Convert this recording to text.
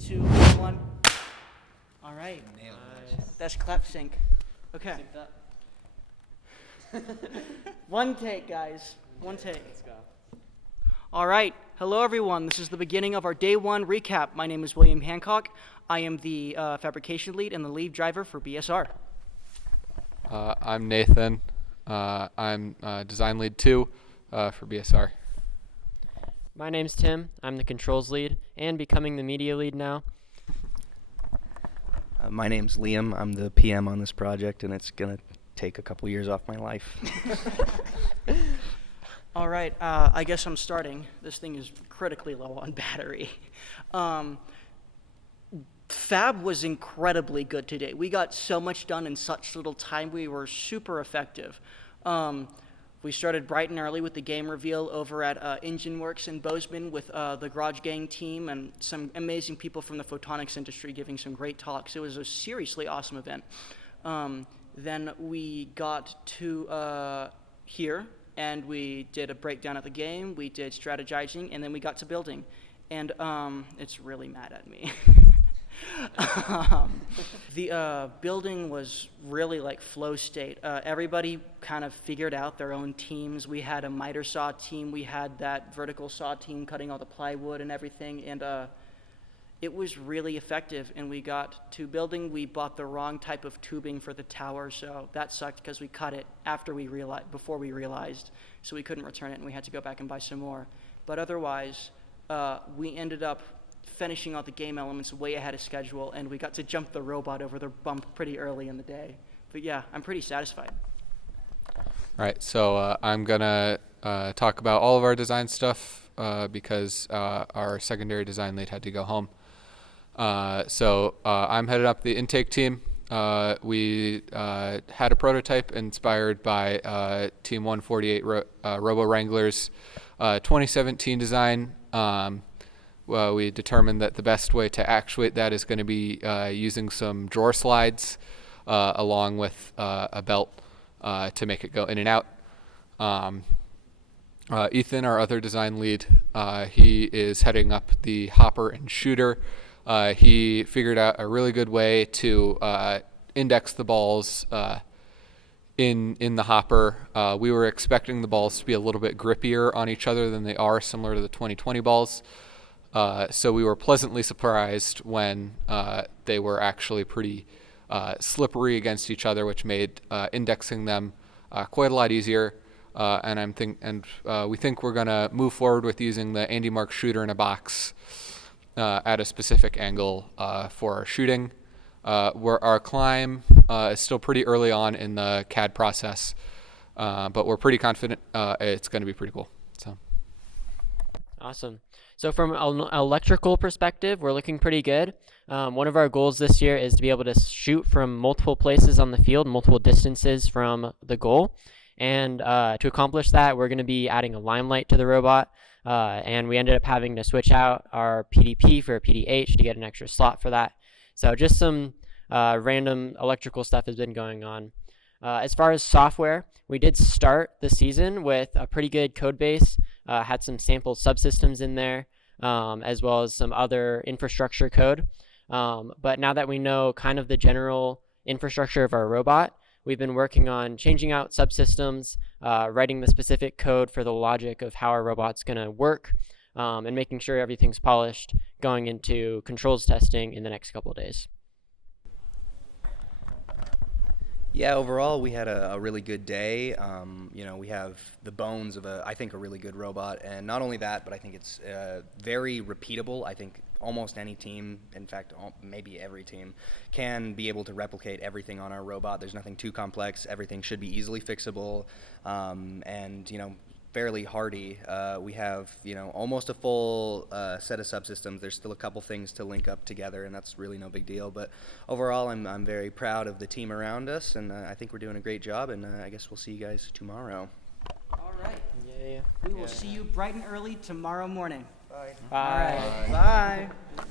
2, 1. All right. That's clap sync. Okay. One take, guys. One take. Let's go. All right. Hello, everyone. This is the beginning of our day one recap. My name is William Hancock. I am the fabrication lead and the lead driver for BSR. I'm Nathan. I'm design lead 2 for BSR. My name's Tim. I'm the controls lead and becoming the media lead now. My name's Liam. I'm the PM on this project, and it's going to take a couple years off my life. All right, I guess I'm starting. This thing is critically low on battery. Fab was incredibly good today. We got so much done in such little time. We were super effective. We started bright and early with the game reveal over at EngineWorks in Bozeman with the Garage Gang team and some amazing people from the photonics industry giving some great talks. It was a seriously awesome event. Then we got to here, and we did a breakdown of the game, we did strategizing, and then we got to building. And it's really mad at me. The building was really like flow state. Everybody kind of figured out their own teams. We had a miter saw team, we had that vertical saw team cutting all the plywood and everything, and it was really effective. And we got to building. We bought the wrong type of tubing for the tower, so that sucked because we cut it before we realized, so we couldn't return it, and we had to go back and buy some more. But otherwise, we ended up finishing all the game elements way ahead of schedule, and we got to jump the robot over the bump pretty early in the day. But yeah, I'm pretty satisfied. All right, so I'm gonna talk about all of our design stuff because our secondary design lead had to go home. So I'm headed up the intake team. We had a prototype inspired by Team 148 Robo Wranglers 2017 design. We determined that the best way to actuate that is going to be using some drawer slides along with a belt to make it go in and out. Ethan, our other design lead, he is heading up the hopper and shooter. He figured out a really good way to index the balls in the hopper. We were expecting the balls to be a little bit grippier on each other than they are, similar to the 2020 balls. So we were pleasantly surprised when they were actually pretty slippery against each other, which made indexing them quite a lot easier. And we think we're going to move forward with using the Andy Mark shooter in a box at a specific angle for our shooting. Where our climb is still pretty early on in the CAD process, but we're pretty confident it's going to be pretty cool. So. Awesome. So from an electrical perspective, we're looking pretty good. One of our goals this year is to be able to shoot from multiple places on the field, multiple distances from the goal. And to accomplish that, we're going to be adding a limelight to the robot. And we ended up having to switch out our PDP for a PDH to get an extra slot for that. So just some random electrical stuff has been going on. As far as software, we did start the season with a pretty good code base, had some sample subsystems in there, as well as some other infrastructure code. But now that we know kind of the general infrastructure of our robot, we've been working on changing out subsystems, writing the specific code for the logic of how our robot's going to work, and making sure everything's polished going into controls testing in the next couple of days. Yeah, overall, we had a really good day. We have the bones of I think, a really good robot. And not only that, but I think it's very repeatable. I think almost any team, in fact, maybe every team, can be able to replicate everything on our robot. There's nothing too complex. Everything should be easily fixable. And fairly hardy. We have, almost a full set of subsystems. There's still a couple things to link up together, and that's really no big deal. But overall, I'm very proud of the team around us, and I think we're doing a great job. And I guess we'll see you guys tomorrow. All right. Yeah. We will see you bright and early tomorrow morning. Bye. Bye. All right. Bye.